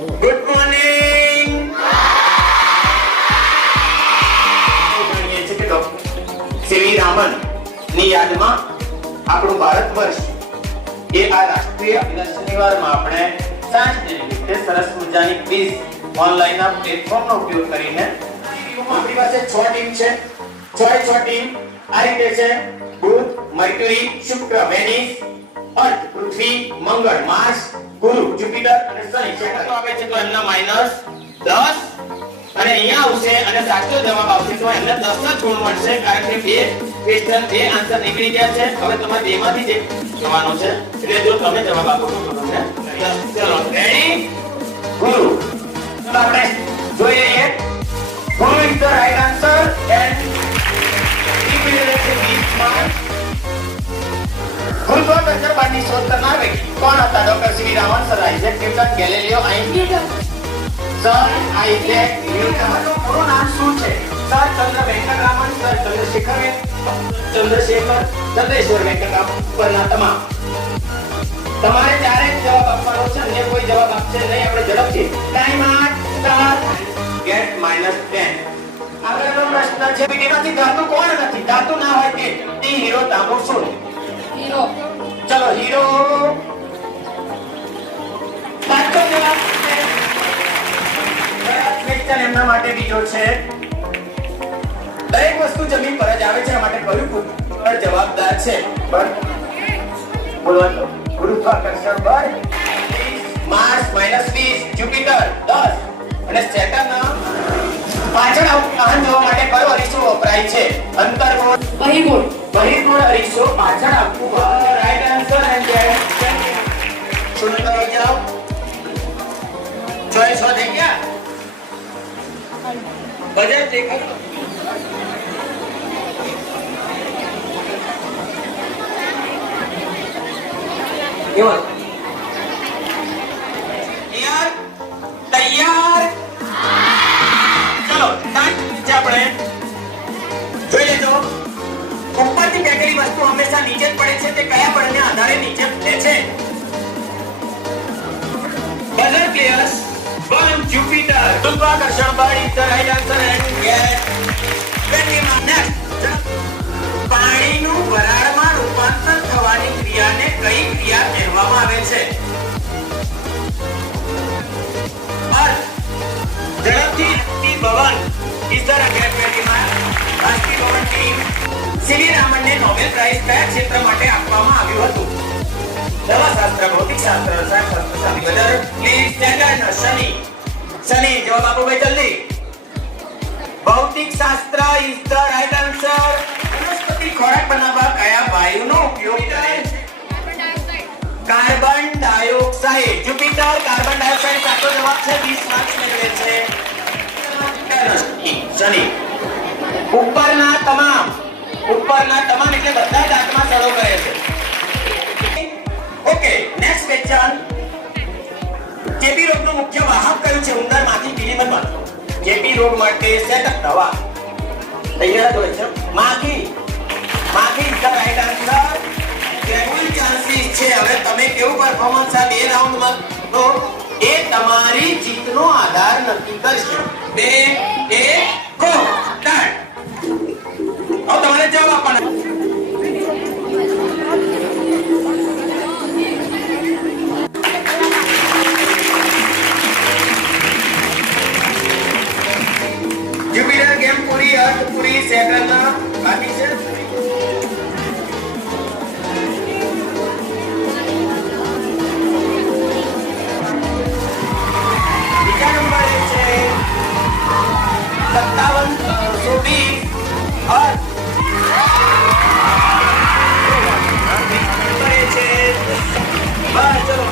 Good morning. સીવી રામન ની યાદમાં આપણું ભારત વર્ષ એ આ રાષ્ટ્રીય અભિનંદન શનિવારમાં આપણે સાંજની રીતે સરસ મજાની ક્વિઝ ઓનલાઈન ના પ્લેટફોર્મનો ઉપયોગ કરીને આપણી પાસે 6 ટીમ છે. 6 ટીમ આ રીતે છે: બુધ, મર્ક્યુરી, શુક્ર, વેનિસ, અર્થ, પૃથ્વી, મંગળ, માર્સ, ગુરુ, જુપિટર અને શનિ. સેકન્ડ તો આપે છે તો એમના -10 અને અહીંયા આવશે અને સાચો જવાબ આવશે તો એમને 10 જ ગુણ મળશે, કારણ કે બે ક્વેશ્ચન બે આન્સર નીકળી ગયા છે. હવે તમારે બેમાંથી જ જવાનો છે, એટલે જો તમે જવાબ આપો તો તમને ચલો રેડી. ગુરુ, તો આપણે જોઈએ Guru is the right answer and ગુરુત્વાકર્ષણ બળની શોધ કરનાર વ્યક્તિ કોણ હતા? Doctor CV Raman, sir Isaac Newton, Galileo Einstein. Sir Isaac ન્યૂટનનું પૂરું નામ શું છે? સર ચંદ્ર વેંકટરામન, સર ચંદ્રેશ્વર વેંકટરામન ઉપરના તમામ. તમારે ચારે જવાબ આપવાનો છે, અન્ય કોઈ જવાબ આપશે નહીં. આપણે ઝડપથી ટાઈમ આઉટ સ્ટાર્ટ ગેટ -10. આગળનો પ્રશ્ન છે પીટીમાંથી ધાતુ કોણ નથી? ધાતુ ના હોય તે હીરો, તાંબુ, સોનું. હીરો. ચલો હીરો સાચો જવાબ છે. ક્વેશ્ચન એમના માટે બીજો છે: દરેક વસ્તુ જમીન પર જ આવે છે, આ માટે કયું પુત્ર જવાબદાર છે? બળ. બોલો તો. ગુરુત્વાકર્ષણ બળ. માર્સ -20, જુપિટર 10 અને સેટર્ન. પાછળ વાહન જોવા માટે કયો અરીસો વપરાય છે? અંતર્ગોળ, બહિર્ગોળ. બહિર્ગોળ અરીસો પાછળ આપવું. રાઈટ આન્સર એન્ડ શું કરો જાઓ. ચોઈસ હો થઈ ગયા. બજેટ દેખાડો. કેવું? તૈયાર. ચલો આપણે જોઈ લેજો. ઉપરથી ફેંકેલી વસ્તુ હંમેશા નીચે જ પડે છે, તે કયા બળને આધારે નીચે પડે છે? Buzzer players 1 Jupiter. ગુરુત્વાકર્ષણ બળ is the right answer and gate 20 marks. પાણીનું વરાળમાં રૂપાંતર થવાની ક્રિયાને કઈ ક્રિયા કહેવામાં આવે છે? અર્થ, ઝડપથી ભવન ઇઝ ધ ગેટ 20 માર્ક્સ. રાષ્ટ્રીય ભવન ટીમ. સીવી રામનને નોબેલ પ્રાઇઝ કયા ક્ષેત્ર માટે આપવામાં આવ્યું હતું? દવાશાસ્ત્ર, ભૌતિકશાસ્ત્ર, રસાયણશાસ્ત્ર, સામાન્ય બજાર. Please second. શનિ જવાબ આપો ભાઈ જલ્દી. ભૌતિકશાસ્ત્ર ઇઝ ધ રાઈટ આન્સર. વનસ્પતિ ખોરાક બનાવવા કયા વાયુનો ઉપયોગ કરે છે? Carbon dioxide. Jupiter carbon dioxide સાચો જવાબ છે. 20 માર્ક્સ મેળવે છે. શનિ ઉપરના તમામ એટલે બધા જ આત્મા સળો કરે છે. Okay, next question. ચેપી રોગનું મુખ્ય વાહક કયું છે? ઉંદરમાંથી કીડી બનવાનો. ચેપી રોગ માટે સેટઅપ દવા તૈયાર હોય છે. માખી ઇઝ ધ રાઈટ આન્સર. કેવું ચાન્સીસ છે? હવે તમે કેવું પરફોર્મન્સ આ બે રાઉન્ડમાં તો એ તમારી જીતનો આધાર નક્કી કરશે. 2 1 ગો સ્ટાર્ટ. હવે તમારે જવાબ આપવાનો. જુપિટર ગેમ પૂરી, અર્થ પૂરી, સેટર્ન બાકી છે. બીજા નંબર છે 5720 અર્થ. નંબર છે બસ. ચલો